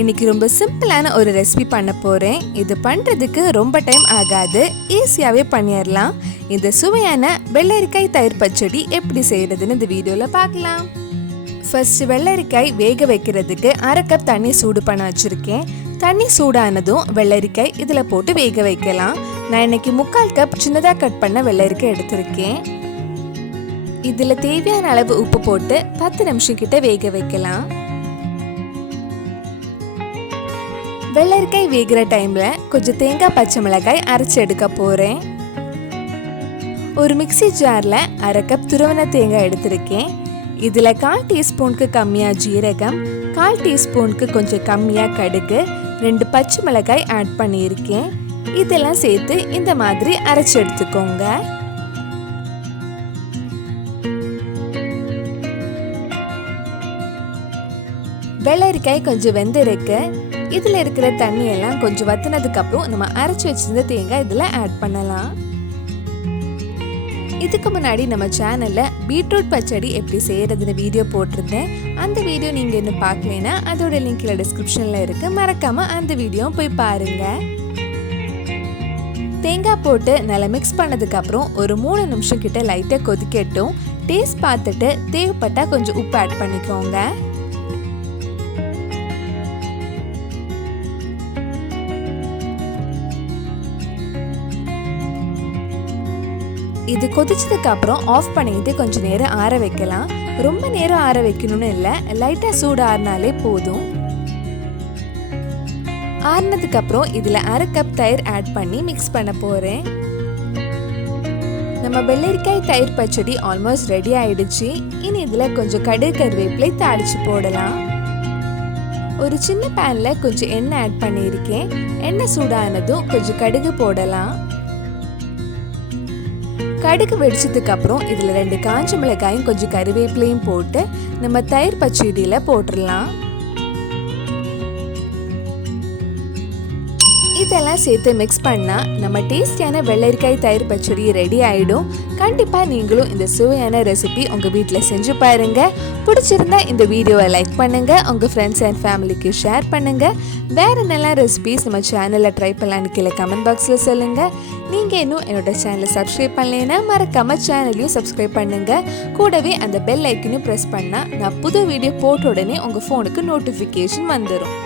இன்னைக்கு ரொம்ப சிம்பிளான ஒரு ரெசிபி பண்ண போகிறேன். இது பண்ணுறதுக்கு ரொம்ப டைம் ஆகாது, ஈஸியாகவே பண்ணிடலாம். இந்த சுவையான வெள்ளரிக்காய் தயிர் பச்சடி எப்படி செய்கிறதுன்னு இந்த வீடியோவில் பார்க்கலாம். ஃபர்ஸ்ட் வெள்ளரிக்காய் வேக வைக்கிறதுக்கு 1/2 கப் தண்ணி சூடு பண்ண வச்சுருக்கேன். தண்ணி சூடானதும் வெள்ளரிக்காய் இதில் போட்டு வேக வைக்கலாம். நான் இன்னைக்கு 3/4 கப் சின்னதாக கட் பண்ண வெள்ளரிக்காய் எடுத்திருக்கேன். இதில் தேவையான அளவு உப்பு போட்டு 10 நிமிஷம் கிட்ட வேக வைக்கலாம். வெள்ளரிக்காய் வேகிற டைமில் கொஞ்சம் தேங்காய் பச்சை மிளகாய் அரைச்சி எடுக்க போகிறேன். ஒரு மிக்சி ஜாரில் 1/2 கப் துருவன தேங்காய் எடுத்திருக்கேன். இதில் 1/4 டீஸ்பூனுக்கு கம்மியாக ஜீரகம், 1/4 டீஸ்பூனுக்கு கொஞ்சம் கம்மியாக கடுகு, 2 பச்சை மிளகாய் ஆட் பண்ணியிருக்கேன். இதெல்லாம் சேர்த்து இந்த மாதிரி அரைச்சி எடுத்துக்கோங்க. வெள்ளரிக்காய் கொஞ்சம் வெந்திருக்கு. இதில் இருக்கிற தண்ணியெல்லாம் கொஞ்சம் வத்தினதுக்கு அப்புறம் நம்ம அரைச்சி வச்சிருந்த தேங்காய் இதில் ஆட் பண்ணலாம். இதுக்கு முன்னாடி நம்ம சேனலில் பீட்ரூட் பச்சடி எப்படி செய்கிறதுன்னு வீடியோ போட்டிருந்தேன். அந்த வீடியோ நீங்கள் இன்னும் பார்க்கலைன்னா அதோட லிங்க்ல டிஸ்கிரிப்ஷனில் இருக்குது, மறக்காமல் அந்த வீடியோ போய் பாருங்கள். தேங்காய் போட்டு நல்லா மிக்ஸ் பண்ணதுக்கப்புறம் ஒரு 3 நிமிஷம் கிட்ட லைட்டாக கொதிக்கட்டும். டேஸ்ட் பார்த்துட்டு தேவைப்பட்டால் கொஞ்சம் உப்பு ஆட் பண்ணிக்கோங்க. இது கொதிச்சதுக்கு அப்புறம் ஆஃப் பண்ணிட்டு கொஞ்சம் நேரம் ஆற வைக்கலாம். ரொம்ப நேரம் ஆற வைக்கணும்னு இல்லை, லைட்டாக சூடு ஆறினாலே போதும். ஆறினதுக்கு அப்புறம் இதில் 1/2 கப் தயிர் ஆட் பண்ணி மிக்ஸ் பண்ண போகிறேன். நம்ம வெள்ளரிக்காய் தயிர் பச்சடி ஆல்மோஸ்ட் ரெடி ஆயிடுச்சு. இனி இதில் கொஞ்சம் கடுகு கருவேப்பிலை தாளிச்சு போடலாம். ஒரு சின்ன பேனில் கொஞ்சம் எண்ணெய் ஆட் பண்ணியிருக்கேன். எண்ணெய் சூடானதும் கொஞ்சம் கடுகு போடலாம். கடுகு வெடிச்சதுக்கு அப்புறம் இதில் 2 காஞ்ச மிளகாயும் கொஞ்சம் கருவேப்பிலையும் போட்டு நம்ம தயிர் பச்சடியில் போட்டுடலாம். இதெல்லாம் சேர்த்து மிக்ஸ் பண்ணால் நம்ம டேஸ்டியான வெள்ளரிக்காய் தயிர் பச்சடி ரெடி ஆகிடும். கண்டிப்பாக நீங்களும் இந்த சுவையான ரெசிபி உங்கள் வீட்டில் செஞ்சு பாருங்கள். பிடிச்சிருந்தா இந்த வீடியோவை லைக் பண்ணுங்கள், உங்கள் ஃப்ரெண்ட்ஸ் அண்ட் ஃபேமிலிக்கு ஷேர் பண்ணுங்கள். வேறு என்னெல்லாம் ரெசிபிஸ் நம்ம சேனலில் ட்ரை பண்ணலான்னு கீழே கமெண்ட் பாக்ஸில் சொல்லுங்கள். நீங்கள் இன்னும் என்னோட சேனலை சப்ஸ்கிரைப் பண்ணலைன்னா மறக்காமல் சேனலையும் சப்ஸ்கிரைப் பண்ணுங்கள். கூடவே அந்த பெல் ஐக்கனையும் ப்ரெஸ் பண்ணால் நான் புது வீடியோ போட்ட உடனே உங்கள் ஃபோனுக்கு நோட்டிஃபிகேஷன் வந்துடும்.